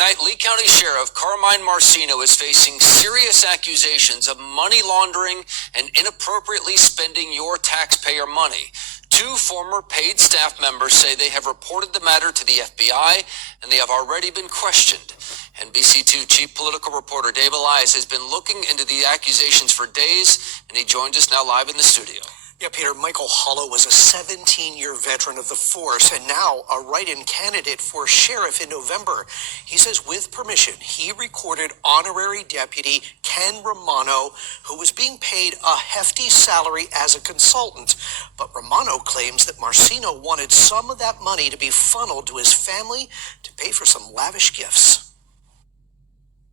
Tonight, Lee County Sheriff Carmine Marcino is facing serious accusations of money laundering and inappropriately spending your taxpayer money. Two former paid staff members say they have reported the matter to the FBI and they have already been questioned. NBC2 Chief Political Reporter Dave Elias has been looking into the accusations for days, and he joins us now live in the studio. Yeah, Peter, Michael Hollow was a 17-year veteran of the force and now a write-in candidate for sheriff in November. He says with permission, he recorded honorary deputy Ken Romano, who was being paid a hefty salary as a consultant. But Romano claims that Marcino wanted some of that money to be funneled to his family to pay for some lavish gifts.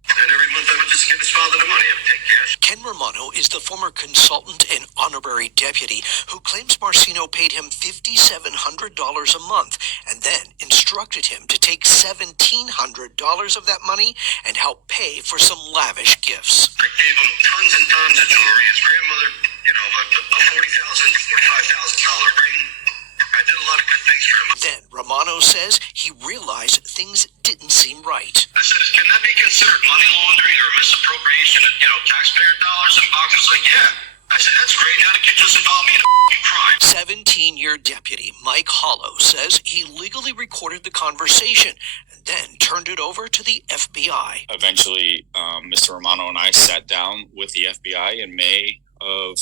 And every month I would just give his father the money. I would take cash. Ken Romano is the former consultant and honorary deputy who claims Marcino paid him $5,700 a month and then instructed him to take $1,700 of that money and help pay for some lavish gifts. I gave him tons and tons of jewelry. His grandmother, a $40,000, $45,000 ring. I did a lot of good things for him. Then Romano says he realized things didn't seem right. I said, can that be considered money laundering or misappropriation of, taxpayer dollars? And Bob was like, yeah. I said, that's great. Now the kid just involved me in a crime. 17-year deputy Mike Hollow says he legally recorded the conversation and then turned it over to the FBI. Eventually, Mr. Romano and I sat down with the FBI in May of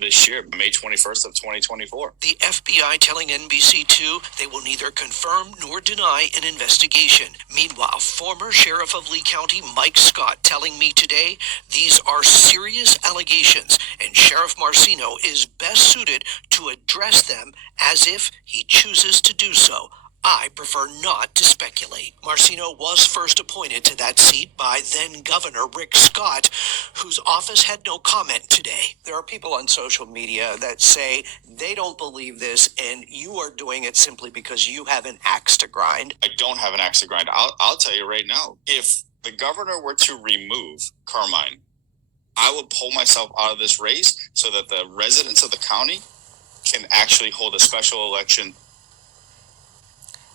this year, May 21st of 2024. The FBI telling NBC2 they will neither confirm nor deny an investigation. Meanwhile, former Sheriff of Lee County Mike Scott telling me today these are serious allegations and Sheriff Marcino is best suited to address them as if he chooses to do so. I prefer not to speculate. Marcino was first appointed to that seat by then Governor Rick Scott, whose office had no comment today. There are people on social media that say they don't believe this and you are doing it simply because you have an axe to grind. I don't have an axe to grind. I'll tell you right now, if the governor were to remove Carmine, I would pull myself out of this race so that the residents of the county can actually hold a special election.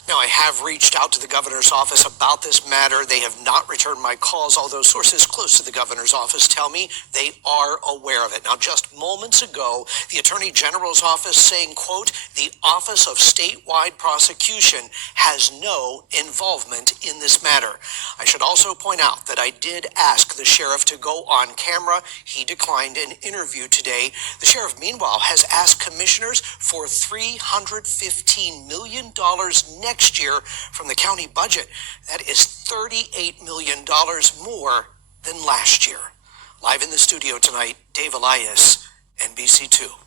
Now, I have reached out to the governor's office about this matter. They have not returned my calls, although sources close to the governor's office tell me they are aware of it. Now, just moments ago, the attorney general's office saying, quote, the Office of Statewide Prosecution has no involvement in this matter. I should also point out that I did ask the sheriff to go on camera. He declined an interview today. The sheriff, meanwhile, has asked commissioners for $315 million next year from the county budget. That is $38 million more than last year. Live in the studio tonight, Dave Elias, NBC2.